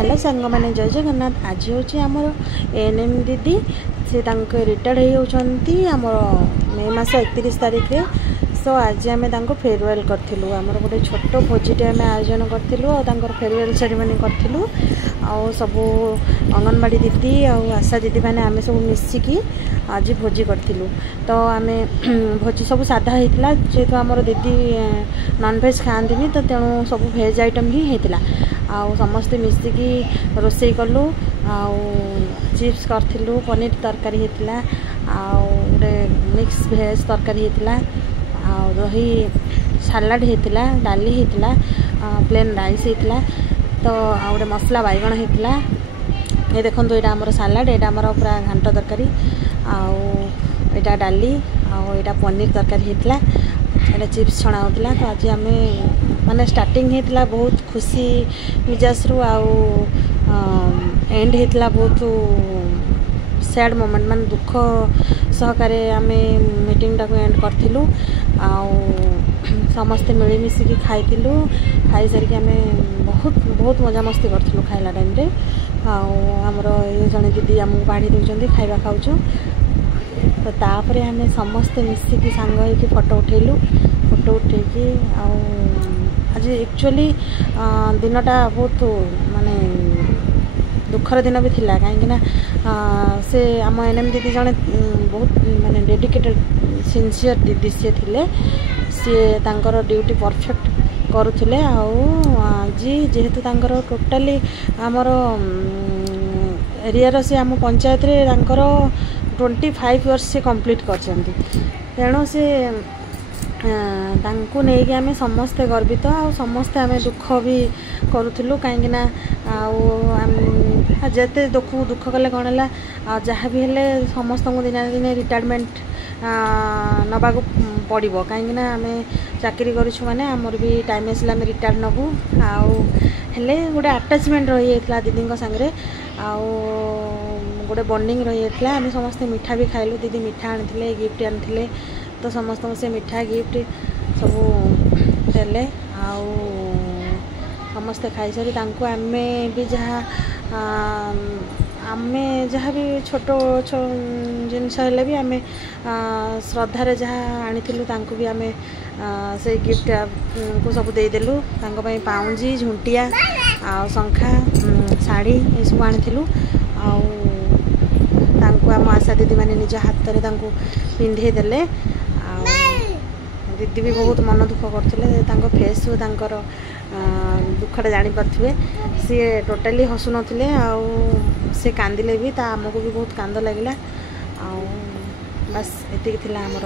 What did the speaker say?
Hello सांग मैंने जय जगन्नाथ। आज हूँ आमर एएनएम दीदी से रिटायर्ड होती आमर मे मास 31 तारिख रे। सो आज आम फेयरवेल करूँ आमर गोटे छोट भोजीटे आम आयोजन करूँ फेयरवेल सेरेमनी करूँ आउ सब अंगनवाड़ी दीदी आशा दीदी मैंने आम सब मिसिकी आज भोजी करूँ। तो आम भोजी सब साधा होता जेहेतु आमर दीदी नॉनवेज खाती तो तेणु सब भेज आइटम ही होता आउ समस्ते मिसिकी रोसई कलु आउ चिप्स करूँ पनीर तरकारी होता आउ गोटे मिक्स भेज तरकारी होता आउ दही सालाड होता डाली होता प्लेन राइस होता तो आउ गोटे मसला बैगण होता। ये देखो यहाँ आमर सालाड यहाँ आमर पूरा घांट तरकारी आउ यहाँ डाली आउ यहाँ पनीर तरकारी होता यहाँ चिप्स छणा होता। तो आज आम माने स्टार्टिंग होता बहुत खुशी मिजाज रु आउ एंड होता बहुत सैड मोमेंट मान दुख सहकार आम मीटिंग टाक एंड करूँ आउ समस्ते मिलमिशिकी खाइलु खाई सारिक आम बहुत बहुत मजा मस्ती करूँ खाइला टाइम रे आमर ये जड़े दीदी आमको बाढ़ी दौरान खाଇବା खाऊँ। तो तापर आम समस्ते मिसिकी सांग होइकी फोटो उठेलु फोटो उठेकी आज एक्चुअली दिनटा बहुत माने दुखर दिन भी थिला कहीं से आम एएनएम दीदी जड़े बहुत माने डेडिकेटेड सिंसियर दीदी सी थिले सी तांकर ड्यूटी परफेक्ट करुले आज जेहेतु तांकर टोटाली आमर एरिया से आम पंचायत रे तांकर 25 इयर्स से कंप्लीट कर तेणु से तांको नहीं आम समस्ते गर्वित आ समस्ते आम दुख भी करूँ कहीं जिते दुख कले कौन है जहाँ भी हेले समस्त दिन दिन रिटायरमेंट नवा पड़ो कहीं आम चाकरी करूँ माने आमर भी टाइम आसला आम रिटायर नबू आउ हेले गोटे आटाचमेंट रही जाता दीदी सांगे आउ गोटे बॉन्डिंग रही जाता आम समस्ते मिठा भी खाइलु दीदी मिठा आनी गिफ्ट आनी तो समस्त से मिठा गिफ्ट सब देले आउ समस्ते खाई सारी तांको आमे भी जहाँ आमे जहाँ भी छोट जिनस हेले भी आमे श्रद्धारे जहाँ आनी तांको भी आमे से गिफ्ट को सब देदेलु तांको पई पाउंजी झुंटिया आ शंखा शाढ़ी ये सब आनी आउ तांको आम आशा दीदी मैंने निज हाथ में तांको पिंधे देले दीदी भी बहुत मन दुख करते फेस तांकर दुखटा जानी पारे सी टोटाली हसु नथिले आउ से कांदिले भी आमको भी बहुत कांद लगिला आउ बस एतिक थिला हमर।